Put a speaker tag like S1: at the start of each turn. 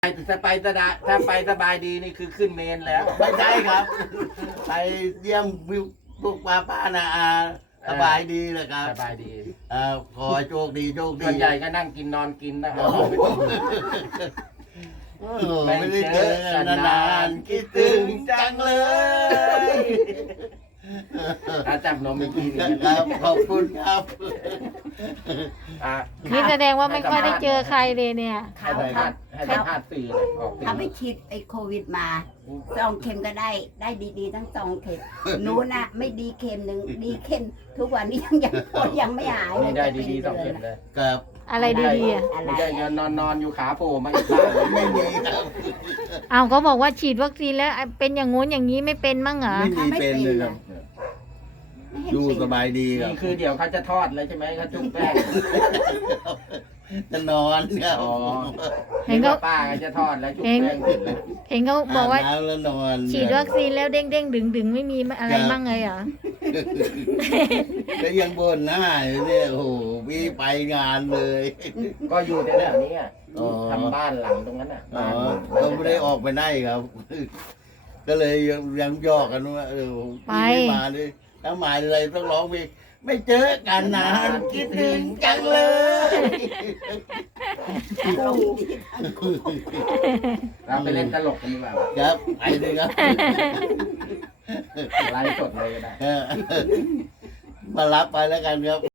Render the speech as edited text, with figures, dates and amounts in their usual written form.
S1: ถ้าไปสบายดีนี่คือขึ้นเมนแล้ว
S2: ไม่ใช่ครับ ไปเยี่ยมพวกป้านาอาสบายดีเลยครับ
S1: สบายดี
S2: ขอให้โชคดีโชคดี
S1: ส่วนใหญ่ก็นั่งกินนอนกินนะครับ
S2: ไม่ได้เจอกันนานๆคิดถึงจังเลย
S1: ถ้าจับนมอีกทีหนึง
S2: ครับขอบคุณครับ
S1: อ่ะ
S3: นี่แสดงว่าไม่ค่อยได้เจอใครเลยเนี่ย
S1: ให้สัมภาษณ์สื่อเลยออกสื่
S4: ถ้า
S1: อ
S4: ไม่ฉีดไอ้โควิดมา2 เข็มก็ได้ดีๆทั้ง2 เข็มหนูนะไม่ดีเข็มหนึ่งดีเข็มทุกวันนี้ยังไม่หาย
S1: นี่ได้ดีๆสองเข็มเลย
S2: ครับ
S3: อะไรดีๆอ่ะ
S1: ไม่ได้นอนอยู่ขาโผล่มาอีกข้างหนึ่ง
S2: ไม่มีครับ
S3: เอาเขาบอกว่าฉีดวัคซีนแล้วเป็นอย่างงู้นอย่างนี้ไม่เป็นมั้งเหรอ
S2: ไม่มีเป็นเลยครับอยู่สบายดีครับ
S1: นี่คือเดี๋ยวเขาจะทอดเลยใช่ไหมเขาจุกแป้ง
S2: จะนอนครับ
S1: อ๋อ
S3: เห็นเขา
S1: ป้าก็จะทอดแล้วจุกแป้งกินเลย
S3: เห็นเขาบอกว่า
S2: บน้ำแล้วนอน
S3: ฉีดวัคซีนแล้วเด้งๆดึงๆไม่มีอะไรมั่งเลยเหรอ
S2: ก็ยังบ่นหน้าอยู่เนี่ยโอ้โหพี่ไปงานเลย
S1: ก็อยู่ในแบบนี้อะ
S2: อ๋อ
S1: ทำบ้านหลังตรงนั้นอ่ะ
S2: อ๋อ
S1: บ้าน
S2: ก็ไม่ได้ออกไปไหนครับ ก็เลยยังหยอกกันว่าพี่ไม่มาเลยถ้ามาอะไรต้องร้องเพลงไม่เจอกันนานคิดถึงจังเลย
S1: เราไปเล่นตลกกันดีกว่า
S2: ครับไปเลยครับ
S1: ไลฟ์สดเลยก็ได้
S2: มารับไปแล้วกันครับ